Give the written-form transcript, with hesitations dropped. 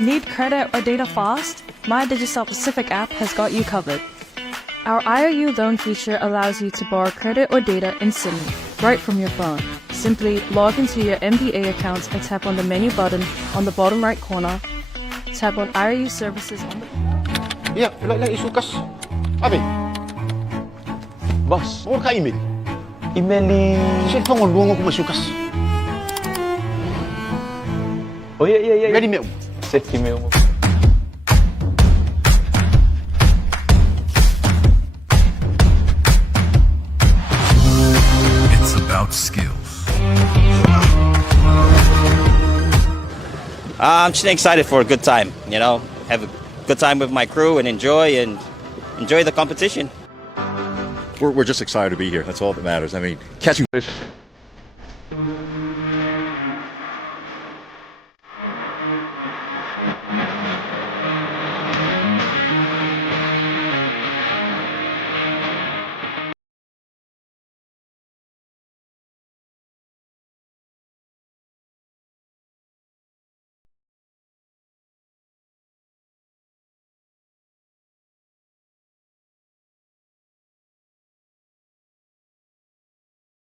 Need credit or data fast? My Digicel Pacific app has got you covered. Our IOU loan feature allows you to borrow credit or data instantly, right from your phone. Simply log into your MBA account and tap on the menu button on the bottom right corner. Tap on IOU services on the... Ya, wala isukas. Abi. Boss, Mawag ka email. email ni... Cellphone ko, luwang ako masukas. Oh, yeah. Ready, Mel? Set email mo. It's about skills. I'm just excited for a good time, have a good time with my crew and enjoy the competition. We're just excited to be here. That's all that matters. I mean, catching...